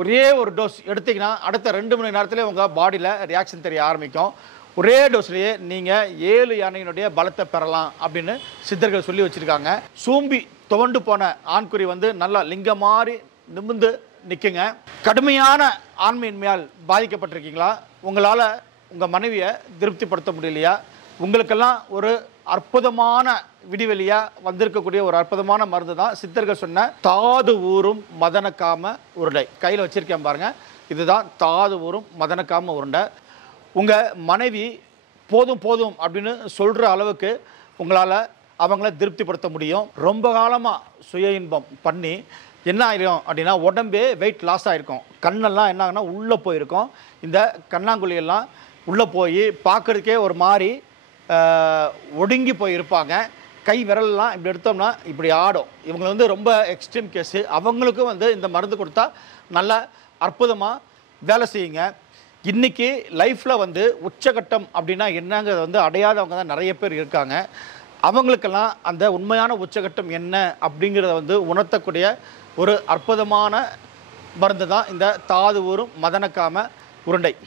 ஒரே ஒரு டோஸ் எடுத்தீங்கன்னா அடுத்த 2 மணி நேரத்திலே உங்கள் பாடியில் ரியாக்ஷன் தெரிய ஆரம்பிக்கும். ஒரே டோஸ்லேயே நீங்கள் 7 யானையினுடைய பலத்தை பெறலாம் அப்படின்னு சித்தர்கள் சொல்லி வச்சுருக்காங்க. சூம்பி துவண்டு போன ஆண்குறி வந்து நல்லா லிங்கம் மாதிரி நிமிர்ந்து நிற்குங்க. கடுமையான ஆண்மையின்மையால் பாதிக்கப்பட்டிருக்கீங்களா? உங்களால் உங்கள் மனைவியை திருப்திப்படுத்த முடியலையா? உங்களுக்கெல்லாம் ஒரு அற்புதமான விடிவெளியாக வந்திருக்கக்கூடிய ஒரு அற்புதமான மருந்து தான் சித்தர்கள் சொன்ன தாது ஊறும் மதனக்காம உருண்டை. கையில் வச்சுருக்கேன் பாருங்கள். இதுதான் தாது ஊறும் மதனக்காம உருண்டை. உங்கள் மனைவி போதும் போதும் அப்படின்னு சொல்கிற அளவுக்கு உங்களால் அவங்கள திருப்திப்படுத்த முடியும். ரொம்ப காலமாக சுய இன்பம் பண்ணி என்ன ஆகிடும் அப்படின்னா உடம்பே வெயிட் லாஸ் ஆகிருக்கும். கண்ணெல்லாம் என்ன ஆகுனா உள்ளே போயிருக்கும். இந்த கண்ணாங்குழியெல்லாம் உள்ளே போய் பார்க்குறதுக்கே ஒரு மாதிரி ஒடுங்கி போயிருப்பாங்க. கை விரல்லாம் இப்படி எடுத்தோம்னா இப்படி ஆடும். இவங்க வந்து ரொம்ப எக்ஸ்ட்ரீம் கேஸு. அவங்களுக்கும் வந்து இந்த மருந்து கொடுத்தா நல்ல அற்புதமாக வேலை செய்யுங்க. இன்றைக்கி லைஃப்பில் வந்து உச்சகட்டம் அப்படின்னா என்னங்கிறத வந்து அடையாதவங்க தான் நிறைய பேர் இருக்காங்க. அவங்களுக்கெல்லாம் அந்த உண்மையான உச்சகட்டம் என்ன அப்படிங்கிறத வந்து உணர்த்தக்கூடிய ஒரு அற்புதமான மருந்து தான் இந்த தாது ஊறும் மதனக்காம உருண்டை.